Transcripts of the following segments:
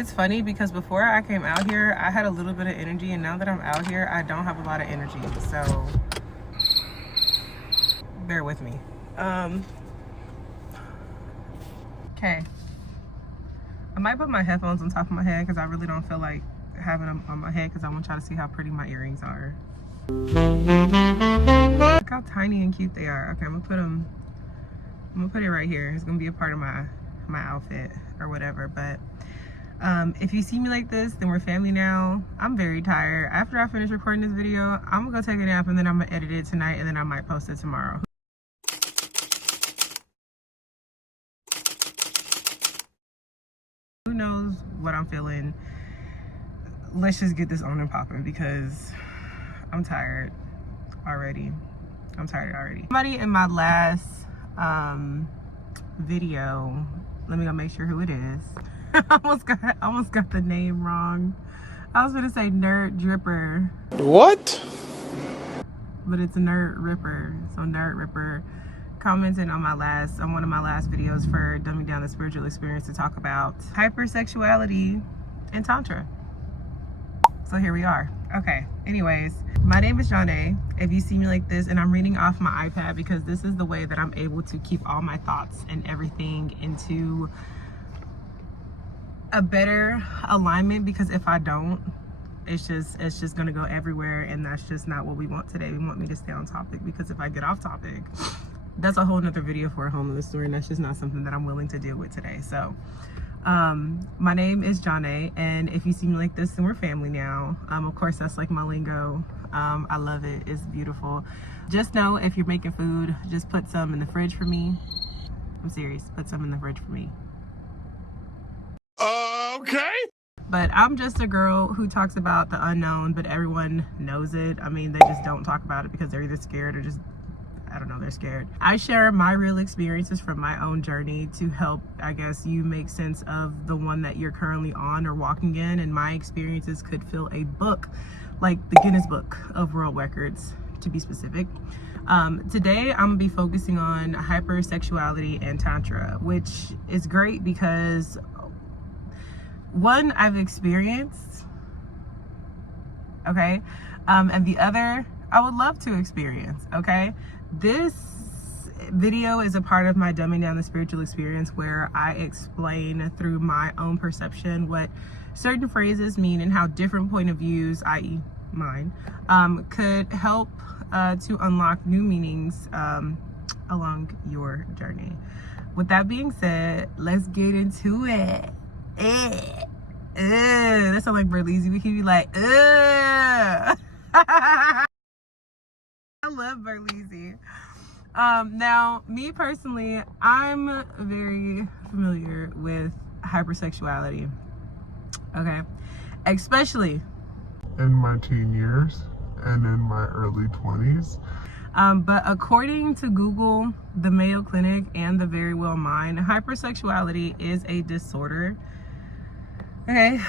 It's funny because before I came out here, I had a little bit of energy, and now that I'm out here, I don't have a lot of energy. So bear with me. Okay. I might put my headphones on top of my head because I really don't feel like having them on my head because I want y'all to see how pretty my earrings are. Look how tiny and cute they are. Okay, I'm gonna put it right here. It's gonna be a part of my outfit or whatever. But if you see me like this, then we're family now. I'm very tired. After I finish recording this video, I'm gonna go take a nap, and then I'm gonna edit it tonight, and then I might post it tomorrow. Who knows what I'm feeling? Let's just get this on and popping because I'm tired already. Somebody in my last video, let me go make sure who it is. I almost got the name wrong. I was gonna say Nerd Dripper. What? But it's Nerd Ripper. So Nerd Ripper commented on one of my last videos for Dumbing Down the Spiritual Experience to talk about hypersexuality and Tantra. So here we are. Okay, anyways, my name is Johnae. If you see me like this, and I'm reading off my iPad because this is the way that I'm able to keep all my thoughts and everything into a better alignment, because if I don't, it's just gonna go everywhere, and that's just not what we want today. We want me to stay on topic, because if I get off topic, that's a whole nother video for a whole nother story, and that's just not something that I'm willing to deal with today. So my name is Johnae, and if you see me like this, then we're family now. Of course, that's like my lingo. I love it. It's beautiful. Just know, if you're making food, just put some in the fridge for me. I'm serious. Put some in the fridge for me. Okay. But I'm just a girl who talks about the unknown, but everyone knows it. I mean, they just don't talk about it because they're either scared or just, I don't know, they're scared. I share my real experiences from my own journey to help, I guess, you make sense of the one that you're currently on or walking in. And my experiences could fill a book, like the Guinness Book of World Records, to be specific. Today, I'm gonna be focusing on hypersexuality and Tantra, which is great because one, I've experienced, okay? And the other, I would love to experience, okay? This video is a part of my Dumbing Down the Spiritual Experience, where I explain through my own perception what certain phrases mean and how different point of views, i.e. mine, could help to unlock new meanings along your journey. With that being said, let's get into it. That sounds like Berleezy. We can be like, I love Berleezy. Now, me personally, I'm very familiar with hypersexuality. Okay, especially in my teen years and in my early 20s. But according to Google, the Mayo Clinic, and the Very Well Mind, hypersexuality is a disorder, okay,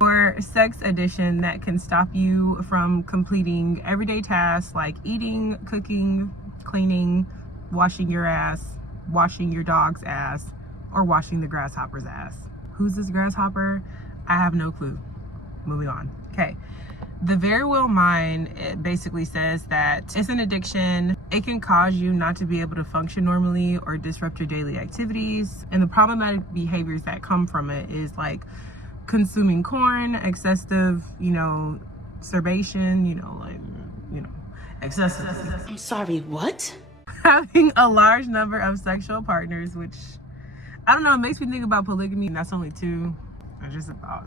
or sex addiction that can stop you from completing everyday tasks like eating, cooking, cleaning, washing your ass, washing your dog's ass, or washing the grasshopper's ass. Who's this grasshopper? I have no clue. Moving on. Okay. The Very Well Mind, it basically says that it's an addiction. It can cause you not to be able to function normally or disrupt your daily activities. And the problematic behaviors that come from it is like consuming corn, excessive, masturbation, excessive. I'm sorry, what? Having a large number of sexual partners, which, I don't know, it makes me think about polygamy, and that's only two. That's just a thought.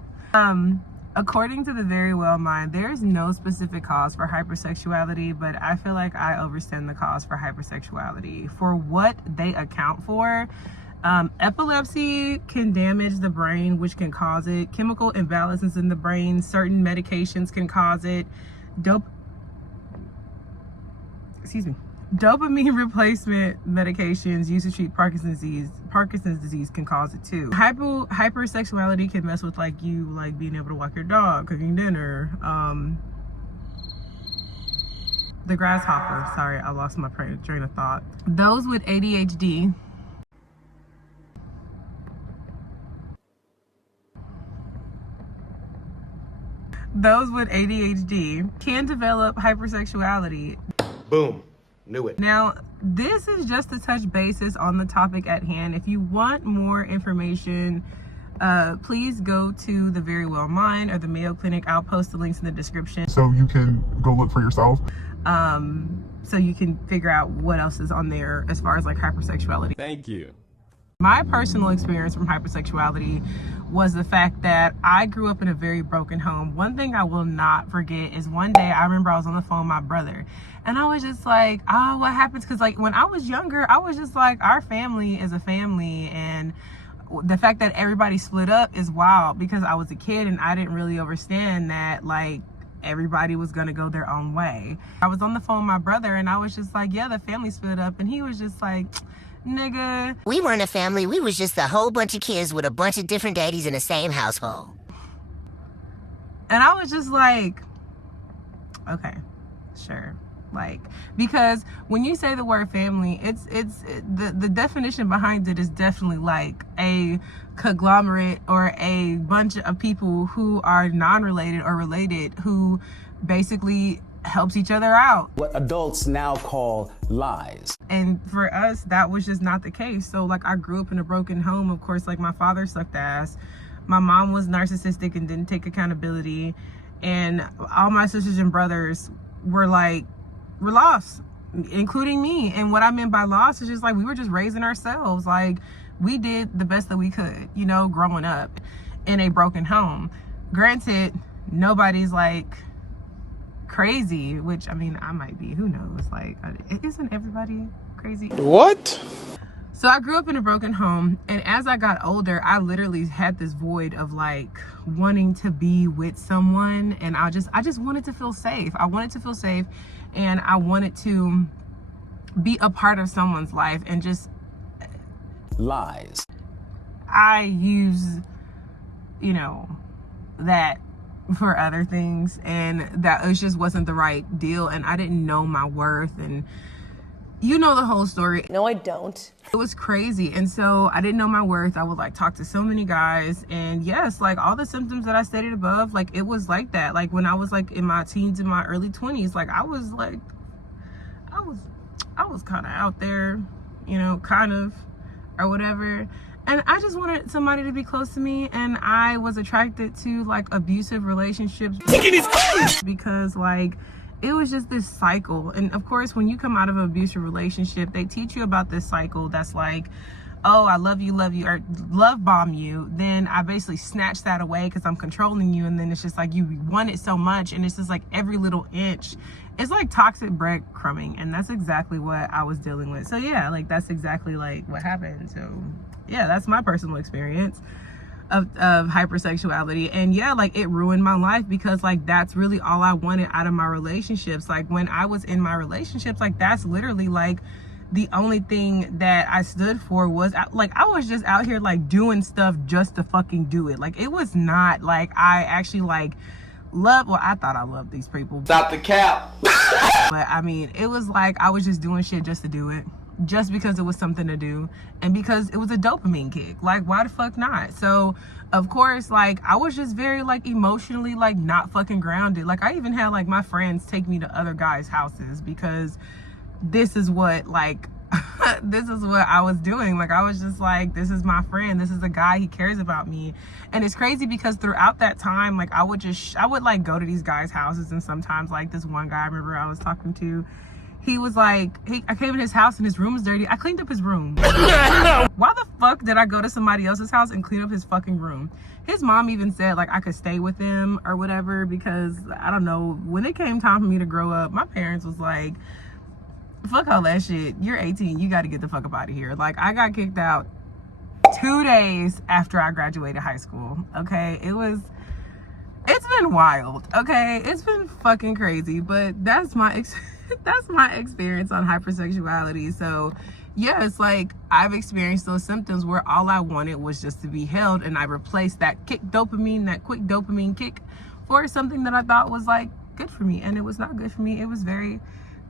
According to the Very Well Mind, there is no specific cause for hypersexuality, but I feel like I overstand the cause for hypersexuality. For what they account for, epilepsy can damage the brain, which can cause it. Chemical imbalances in the brain, certain medications can cause it. Dopamine replacement medications used to treat Parkinson's disease can cause it too. Hypersexuality can mess with you being able to walk your dog, cooking dinner. The grasshopper, sorry, I lost my train of thought. Those with ADHD those with ADHD can develop hypersexuality. Boom. Knew it. Now, this is just to touch bases on the topic at hand. If you want more information, please go to the Very Well Mind or the Mayo Clinic. I'll post the links in the description. So you can go look for yourself. So you can figure out what else is on there as far as like hypersexuality. Thank you. My personal experience from hypersexuality was the fact that I grew up in a very broken home. One thing I will not forget is one day I remember I was on the phone with my brother and I was just like, oh, what happens? Because like when I was younger, I was just like, our family is a family, and the fact that everybody split up is wild because I was a kid and I didn't really understand that like everybody was gonna go their own way. I was on the phone with my brother and I was just like, yeah, the family split up, and he was just like, nigga, we weren't a family. We was just a whole bunch of kids with a bunch of different daddies in the same household. and I was just like, okay, sure. Like, because when you say the word family, the definition behind it is definitely like a conglomerate or a bunch of people who are non-related or related who basically helps each other out. What adults now call lies. And for us, that was just not the case. So like, I grew up in a broken home. Of course, like my father sucked ass. My mom was narcissistic and didn't take accountability. And all my sisters and brothers were lost, including me. And what I meant by lost is just like, we were just raising ourselves. Like, we did the best that we could, you know, growing up in a broken home. Granted, nobody's like crazy, which I mean, I might be, who knows? Like, isn't everybody crazy? What? So I grew up in a broken home, and as I got older, I literally had this void of like wanting to be with someone, and I just wanted to feel safe. I wanted to feel safe, and I wanted to be a part of someone's life. And just Lies. I use, you know, that for other things, and that it just wasn't the right deal, and I didn't know my worth, and you know the whole story. No, I don't. It was crazy. And so I didn't know my worth. I would like talk to so many guys, and yes, like all the symptoms that I stated above, like it was like that. Like when I was like in my teens, in my early 20s, like I was kind of out there, you know, kind of, or whatever. And I just wanted somebody to be close to me, and I was attracted to like abusive relationships because like it was just this cycle. And of course, when you come out of an abusive relationship, they teach you about this cycle that's like, oh, I love you, or love bomb you. Then I basically snatch that away because I'm controlling you. And then it's just like you want it so much, and it's just like every little inch. It's like toxic breadcrumbing, and that's exactly what I was dealing with. So yeah, like that's exactly like what happened. So yeah, that's my personal experience of hypersexuality. And yeah, like it ruined my life because like that's really all I wanted out of my relationships. Like when I was in my relationships, like that's literally like the only thing that I stood for was like I was just out here like doing stuff just to fucking do it. Like it was not like I actually like love, well, I thought I loved these people. Stop the cap. But I mean, it was like I was just doing shit just to do it, just because it was something to do, and because it was a dopamine kick. Like, why the fuck not? So of course, like I was just very like emotionally like not fucking grounded. Like I even had like my friends take me to other guys' houses because this is what like this is what I was doing. Like I was just like, this is my friend, this is a guy, he cares about me. And it's crazy because throughout that time, like I would like go to these guys' houses, and sometimes like this one guy I remember I was talking to, he was like, I came in his house and his room was dirty. I cleaned up his room. Why the fuck did I go to somebody else's house and clean up his fucking room? His mom even said like I could stay with him or whatever, because I don't know, when it came time for me to grow up, my parents was like, fuck all that shit. You're 18. You got to get the fuck up out of here. Like I got kicked out 2 days after I graduated high school. Okay. It's been wild. Okay. It's been fucking crazy, but that's my experience on hypersexuality. So yeah, it's like I've experienced those symptoms where all I wanted was just to be held, and I replaced that quick dopamine kick for something that I thought was like good for me, and it was not good for me. It was very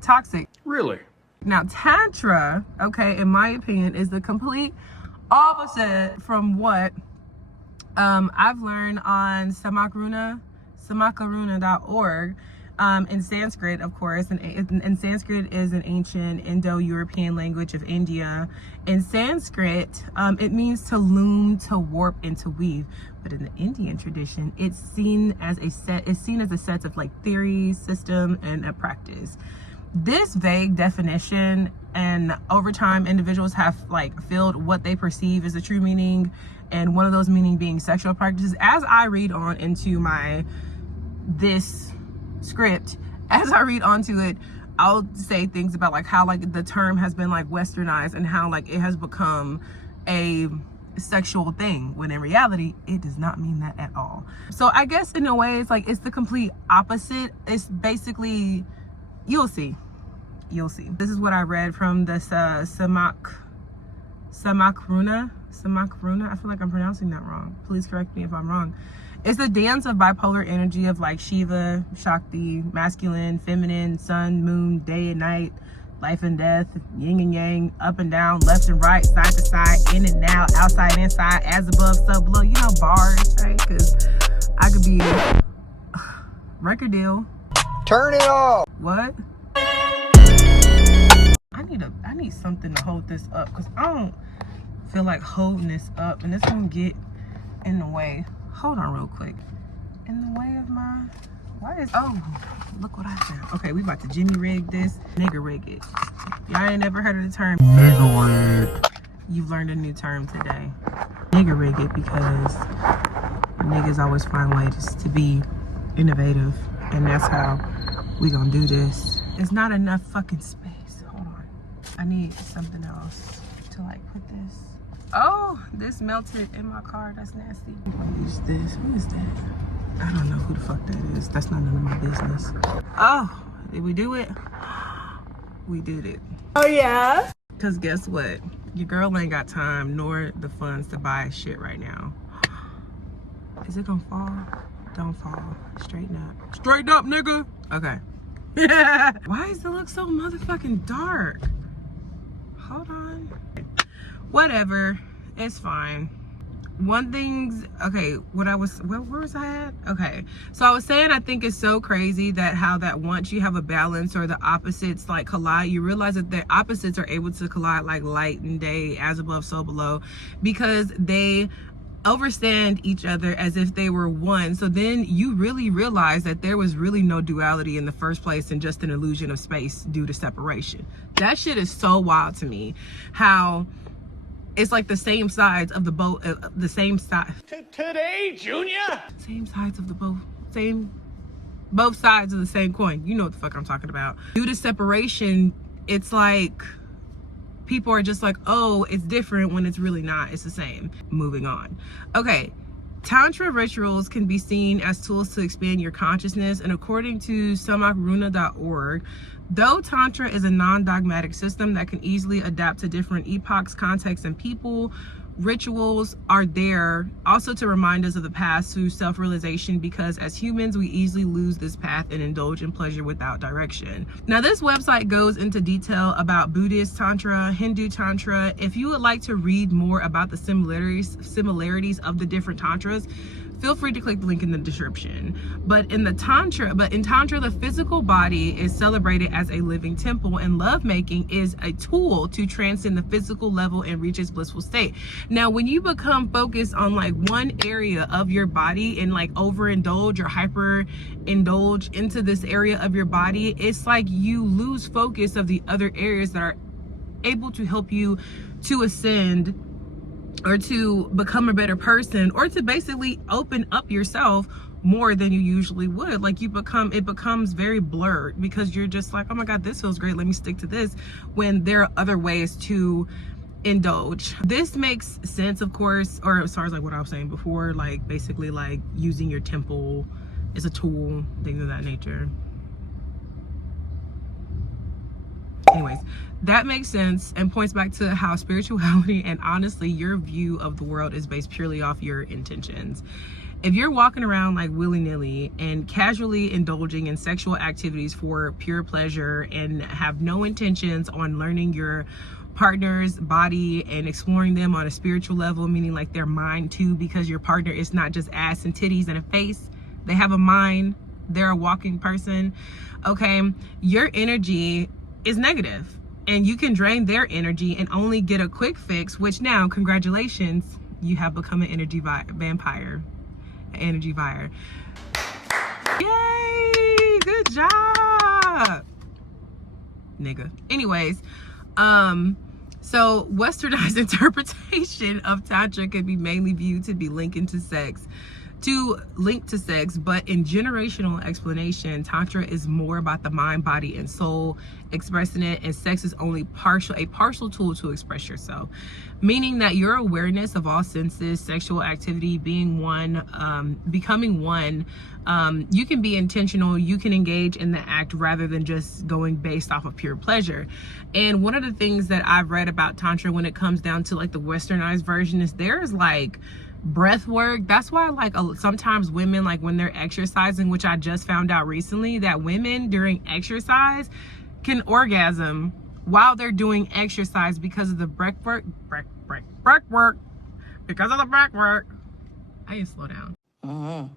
toxic. Really? Now Tantra, okay, in my opinion, is the complete opposite from what I've learned on Samagruna samakaruna.org. In Sanskrit, of course, and Sanskrit is an ancient Indo-European language of India. In Sanskrit, it means to loom, to warp, and to weave. But in the Indian tradition, it's seen as a set of like theories, system, and a practice. This vague definition, and over time, individuals have like filled what they perceive as the true meaning, and one of those meaning being sexual practices. As I read on into this script, as I read onto it, I'll say things about like how like the term has been like westernized and how like it has become a sexual thing, when in reality it does not mean that at all. So I guess in a way it's like it's the complete opposite. It's basically, you'll see. This is what I read from this Samakruna. I feel like I'm pronouncing that wrong. Please correct me if I'm wrong. It's the dance of bipolar energy of like Shiva, Shakti, masculine, feminine, sun, moon, day and night, life and death, yin and yang, up and down, left and right, side to side, in and out, outside, inside, as above, so below. You know, bars, right? Because I could be record deal. Turn it off. What? I need something to hold this up, because I don't feel like holding this up, and it's gonna get in the way. Hold on real quick. In the way of my, oh, look what I found. Okay, we about to Jimmy rig this, nigga rig it. Y'all ain't never heard of the term Nigga rig. You've learned a new term today. Nigga rig it, because niggas always find ways to be innovative, and that's how we gonna do this. There's not enough fucking space. Hold on. I need something else to like put this. Oh, this melted in my car. That's nasty. I'll use this. What is that? I don't know who the fuck that is. That's not none of my business. Oh, did we do it? We did it. Oh, yeah? Because guess what? Your girl ain't got time nor the funds to buy shit right now. Is it gonna fall? Don't fall. Straighten up. Straighten up, nigga. Okay. Why does it look so motherfucking dark? Hold on. Whatever, it's fine. One thing's okay. Where was I at? Okay, so I was saying I think it's so crazy that once you have a balance or the opposites like collide, you realize that the opposites are able to collide like light and day, as above so below, because they overstand each other as if they were one. So then you really realize that there was really no duality in the first place and just an illusion of space due to separation. That shit is so wild to me, how it's like the same sides of the boat, the same side. Today, Junior? Same sides of the boat, both sides of the same coin. You know what the fuck I'm talking about. Due to separation, it's like people are just like, oh, it's different, when it's really not. It's the same. Moving on. Okay. Tantra rituals can be seen as tools to expand your consciousness, and according to samakruna.org, though Tantra is a non-dogmatic system that can easily adapt to different epochs, contexts, and people, rituals are there also to remind us of the path to self-realization, because as humans we easily lose this path and indulge in pleasure without direction. Now this website goes into detail about Buddhist Tantra, Hindu Tantra. If you would like to read more about the similarities of the different Tantras, feel free to click the link in the description. But in Tantra, the physical body is celebrated as a living temple, and lovemaking is a tool to transcend the physical level and reach its blissful state. Now, when you become focused on like one area of your body and like overindulge or hyper indulge into this area of your body, it's like you lose focus of the other areas that are able to help you to ascend, or to become a better person, or to basically open up yourself more than you usually would. Like it becomes very blurred, because you're just like, oh my God, this feels great, let me stick to this, when there are other ways to indulge. This makes sense, of course, or as far as like what I was saying before, like basically like using your temple as a tool, things of that nature. Anyways, that makes sense and points back to how spirituality and honestly your view of the world is based purely off your intentions. If you're walking around like willy-nilly and casually indulging in sexual activities for pure pleasure and have no intentions on learning your partner's body and exploring them on a spiritual level, meaning like their mind too, because your partner is not just ass and titties and a face, They have a mind. They're a walking person. Okay, your energy is negative, and you can drain their energy and only get a quick fix, which now, congratulations, you have become an energy vampire. An energy buyer. Yay! Good job, nigga. Anyways, so westernized interpretation of Tantra can be mainly viewed to be linked to sex, but in generational explanation, Tantra is more about the mind, body, and soul expressing it, and sex is only a partial tool to express yourself. Meaning that your awareness of all senses, sexual activity, being one, becoming one, you can be intentional, you can engage in the act rather than just going based off of pure pleasure. And one of the things that I've read about Tantra when it comes down to like the westernized version is there's like breath work. That's why like sometimes women, like when they're exercising, which I just found out recently, that women during exercise can orgasm while they're doing exercise because of the breath work. Because of the breath work. I need to slow down.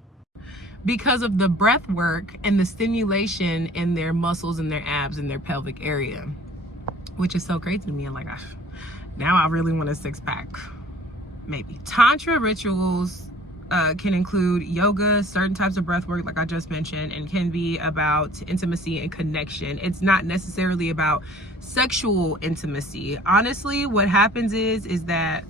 Because of the breath work and the stimulation in their muscles and their abs and their pelvic area, which is so crazy to me. I'm like, now I really want a six pack. Maybe. Tantra rituals can include yoga, certain types of breath work, like I just mentioned, and can be about intimacy and connection. It's not necessarily about sexual intimacy. Honestly, what happens is that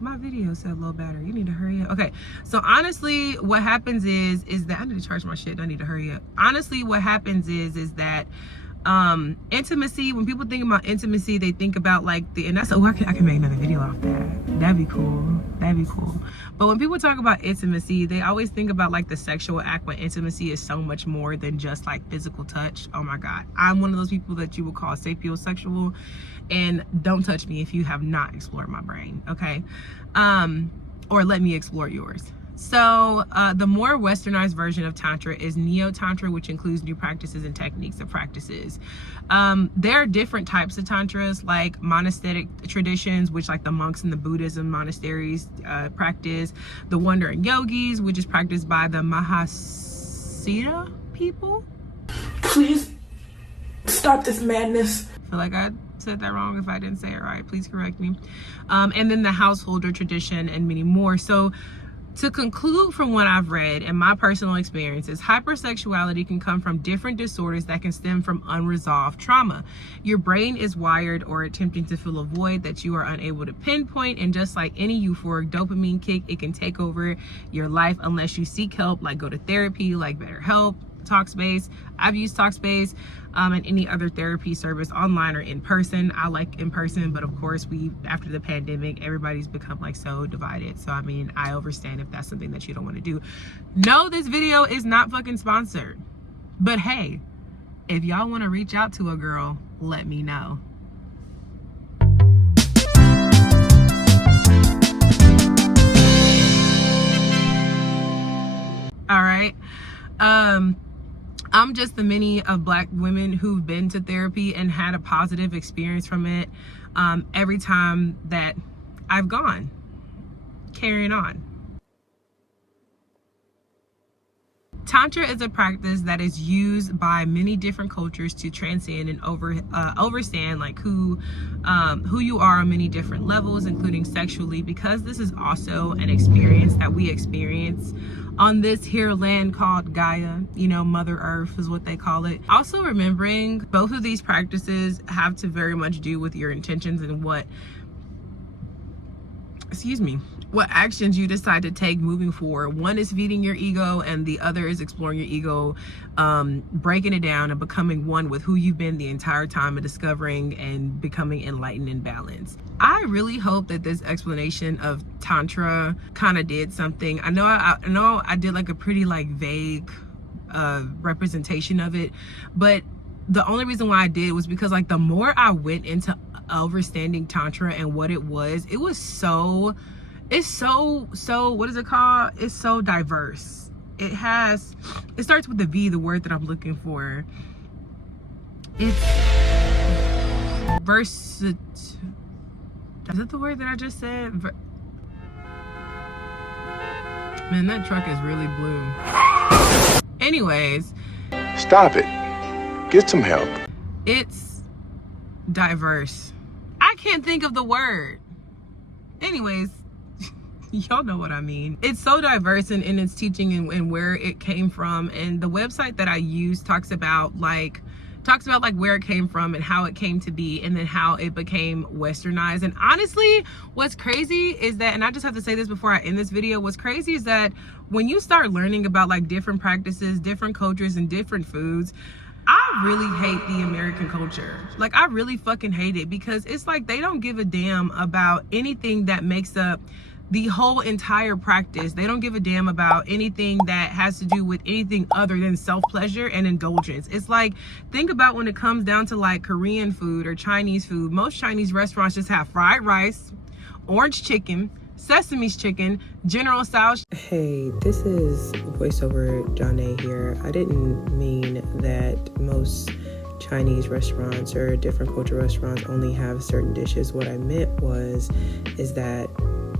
my video said low battery. You need to hurry up. Okay, so honestly, what happens is that I need to charge my shit. I need to hurry up. Honestly, what happens is that intimacy, when people think about intimacy, they think about like and that's, oh, I can make another video off that. That'd be cool. But when people talk about intimacy, they always think about like the sexual act, when intimacy is so much more than just like physical touch. Oh my God. I'm one of those people that you would call sapiosexual, and don't touch me if you have not explored my brain, okay? Or let me explore yours. So the more westernized version of Tantra is Neotantra, which includes new practices and techniques of practices. There are different types of Tantras, like monastic traditions, which like the monks in the Buddhism monasteries practice. The Wandering Yogis, which is practiced by the Mahasiddha people. Please stop this madness. I feel like I said that wrong. If I didn't say it right, please correct me. And then the householder tradition and many more. So to conclude from what I've read and my personal experiences, hypersexuality can come from different disorders that can stem from unresolved trauma. Your brain is wired or attempting to fill a void that you are unable to pinpoint, and just like any euphoric dopamine kick, it can take over your life unless you seek help, like go to therapy, like BetterHelp, Talkspace. I've used Talkspace and any other therapy service online or in person. I like in person, but of course after the pandemic, everybody's become like so divided. So I mean, I understand if that's something that you don't want to do. No, this video is not fucking sponsored, but hey, if y'all want to reach out to a girl, let me know. All right. I'm just the many of Black women who've been to therapy and had a positive experience from it every time that I've gone. Carrying on. Tantra is a practice that is used by many different cultures to transcend and overstand like who you are on many different levels, including sexually, because this is also an experience that we experience on this here land called Gaia, you know, Mother Earth is what they call it. Also remembering both of these practices have to very much do with your intentions and what actions you decide to take moving forward. One is feeding your ego, and the other is exploring your ego, breaking it down and becoming one with who you've been the entire time, and discovering and becoming enlightened and balanced. I really hope that this explanation of Tantra kind of did something. I know I did like a pretty like vague representation of it, but the only reason why I did was because like the more I went into understanding Tantra and what it was so what is it called? It's so diverse. It starts with the V, the word that I'm looking for. It's versatile. Is that the word that I just said? Man, that truck is really blue. Anyways. Stop it. Get some help. It's diverse. I can't think of the word. Anyways, y'all know what I mean. It's so diverse in its teaching and where it came from. And the website that I use talks about like where it came from and how it came to be, and then how it became westernized. And honestly, what's crazy is that, and I just have to say this before I end this video, what's crazy is that when you start learning about like different practices, different cultures, and different foods, I really hate the American culture. Like, I really fucking hate it, because it's like they don't give a damn about anything that makes up the whole entire practice. They don't give a damn about anything that has to do with anything other than self-pleasure and indulgence. It's like, think about when it comes down to like Korean food or Chinese food. Most Chinese restaurants just have fried rice, orange chicken, Sesame's chicken, General Tso. Hey, this is voiceover Johnae here. I didn't mean that most Chinese restaurants or different culture restaurants only have certain dishes. What I meant is that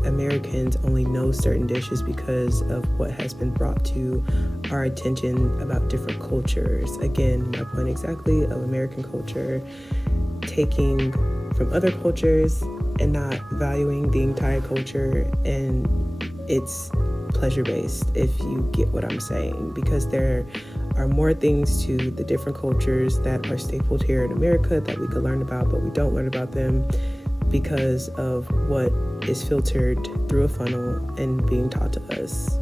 Americans only know certain dishes because of what has been brought to our attention about different cultures. Again, my point exactly of American culture, taking from other cultures and not valuing the entire culture, and it's pleasure-based, if you get what I'm saying, because there are more things to the different cultures that are stapled here in America that we could learn about, but we don't learn about them because of what is filtered through a funnel and being taught to us.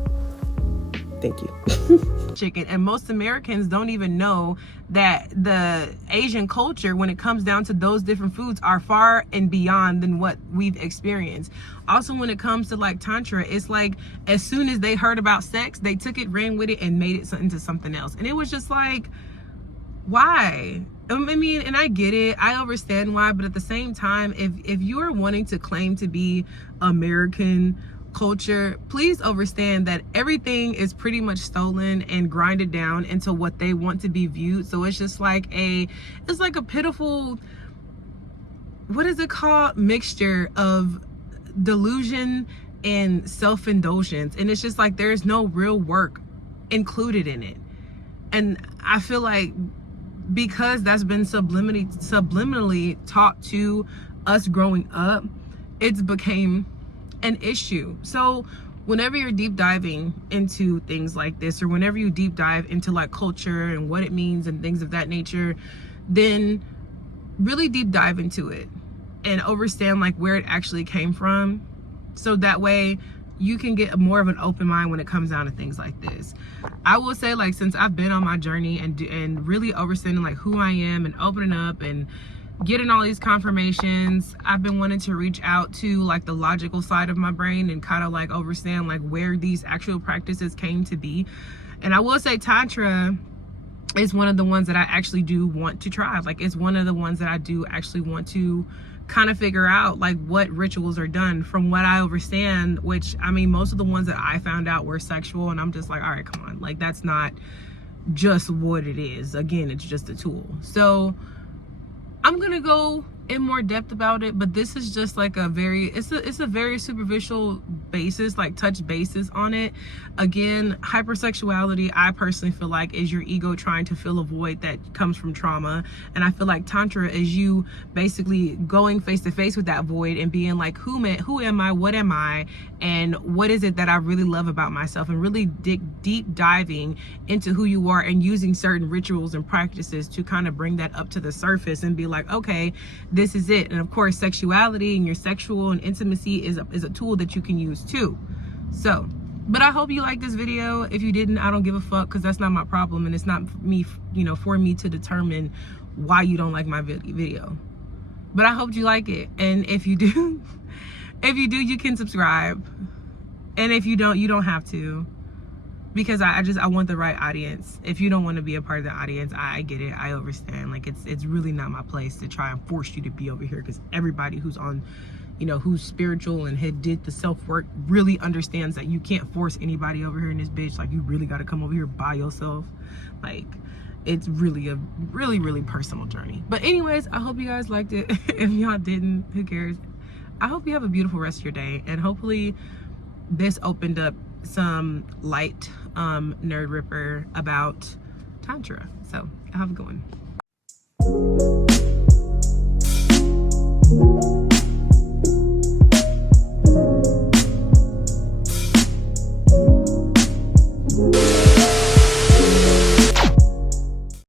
Thank you. Chicken. And most Americans don't even know that the Asian culture, when it comes down to those different foods, are far and beyond than what we've experienced. Also, when it comes to like Tantra, it's like as soon as they heard about sex, they took it, ran with it, and made it into something else. And it was just like, why? I mean, and I get it, I understand why, but at the same time, if you are wanting to claim to be American culture, please understand that everything is pretty much stolen and grinded down into what they want to be viewed. So it's just like it's like a pitiful, what is it called, mixture of delusion and self-indulgence. And it's just like there's no real work included in it. And I feel like because that's been subliminally taught to us growing up, it's became an issue. So whenever you're deep diving into things like this, or whenever you deep dive into like culture and what it means and things of that nature, then really deep dive into it and understand like where it actually came from, so that way you can get more of an open mind when it comes down to things like this. I will say, like, since I've been on my journey and really understanding like who I am and opening up and getting all these confirmations, I've been wanting to reach out to like the logical side of my brain and kind of like understand like where these actual practices came to be. And I will say Tantra is one of the ones that I actually do want to try. Like, it's one of the ones that I do actually want to kind of figure out like what rituals are done. From what I understand, which I mean, most of the ones that I found out were sexual, and I'm just like, all right, come on, like that's not just what it is. Again, it's just a tool. So I'm gonna go in more depth about it, but this is just like it's a very superficial basis, like touch basis on it. Again, hypersexuality, I personally feel like, is your ego trying to fill a void that comes from trauma. And I feel like Tantra is you basically going face to face with that void and being like, who am I, what am I, and what is it that I really love about myself, and really deep diving into who you are and using certain rituals and practices to kind of bring that up to the surface and be like, okay, this is it. And of course, sexuality and your sexual and intimacy is a tool that you can use too. So, but I hope you like this video. If you didn't, I don't give a fuck, because that's not my problem, and it's not me, for me to determine why you don't like my video. But I hope you like it, and if you do, you can subscribe, and if you don't, you don't have to, because I want the right audience. If you don't want to be a part of the audience, I get it, I understand. Like, it's really not my place to try and force you to be over here, because everybody who's on, who's spiritual and did the self-work really understands that you can't force anybody over here in this bitch. Like, you really got to come over here by yourself. Like, it's really a really personal journey. But anyways, I hope you guys liked it. If y'all didn't, who cares? I hope you have a beautiful rest of your day, and hopefully this opened up some light nerd ripper about Tantra. So have a good one.